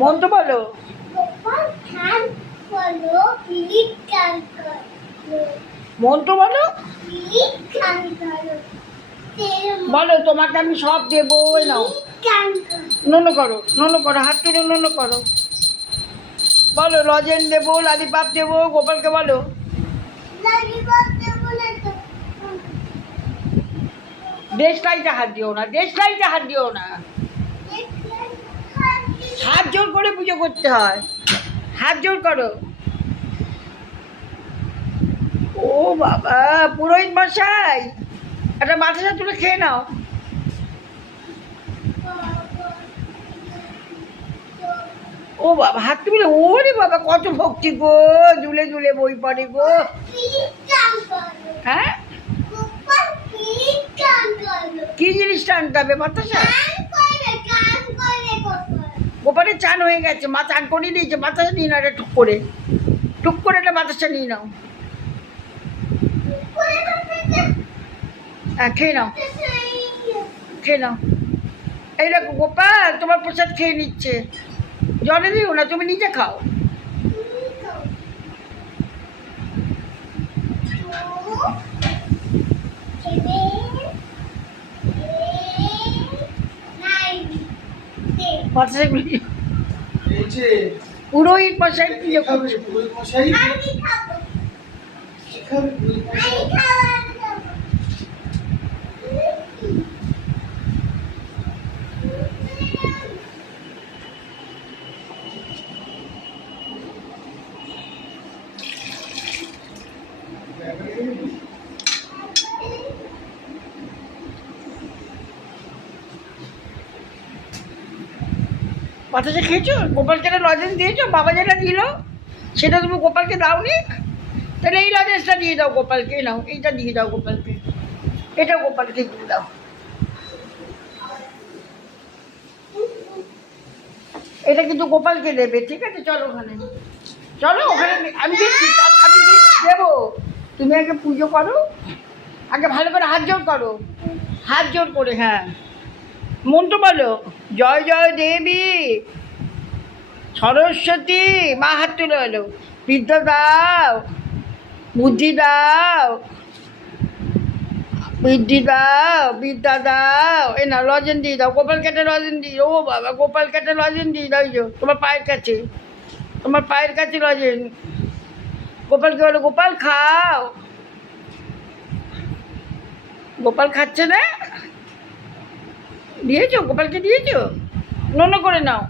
মন্ত্র বলো। মন্ত্র বলো। বলো তোমাকে আমি সব দেবো। নাও নুনো করো, নুনো করো, হাত তুলে নুনো করো। বলো লজেন দেবো, লালিপাপ দেবো, গোপালকে বলো। দেশলাইতে হাত দিও না, দেশলাইতে হাত দিও না। হাত জোর করে পুজো করতে হয়, হাত জোর করো। ও বাবা, পুরোহিত মশাই একটা বাতাসা তুলে খেয়ে নাও। ও বাবা, হাত তুলে, ওরে বাবা কত ভক্তি গো, দুলে দুলে বই পড়ে গো। হ্যাঁ, কি জিনিসটা আনতে হবে? বাতাসা। গোপালের চান হয়ে গেছে, মা চান করে দিয়েছে, বাতাসা নিয়ে নাও, টুক করে টুক করে একটা বাতাসা নিয়ে নাও। হ্যাঁ, খেয়ে নাও, খেয়ে নাও। এই দেখো গোপাল তোমার প্রসাদ খেয়ে নিচ্ছে, জলে দিও না, তুমি নিজে খাও। পুরোহিত মশাই পুজো করছে। বাতাসা খেয়েছো? গোপালকে একটা লজেন্স দিয়েছো? বাবা যেটা দিল সেটা তুমি গোপালকে দাওনি, তাহলে এই লজেন্সটা দিয়ে দাও গোপালকে। নাও, এইটা দিয়ে দাও গোপালকে, এটা গোপালকে দিয়ে দাও। এটা কিন্তু গোপালকে দেবে, ঠিক আছে? চলো ওখানে, চলো ওখানে, আমি দিচ্ছি, আমি দেবো। তুমি আগে পুজো করো, আগে ভালো করে হাত জোর করো, হাত জোর করে। হ্যাঁ, মন্ত্র বলো। জয় জয় দেবী সরস্বতী, মা হাত তুলে বলো। বিদ্যা দাও, বুদ্ধি দাও, বুদ্ধি দাও, বিদ্যা দাও। এ না লজেন দিয়ে দাও, গোপাল কেটে লজেন দিয়ে। ও বাবা, গোপাল কেটে লজেন দিয়ে দাও। তোমার পায়ের কাছে, তোমার পায়ের কাছে লজেন। গোপালকে বলো গোপাল খাও। গোপাল খাচ্ছে না? দিয়েছো গোপালকে, দিয়েছো? নোনো করে নাও।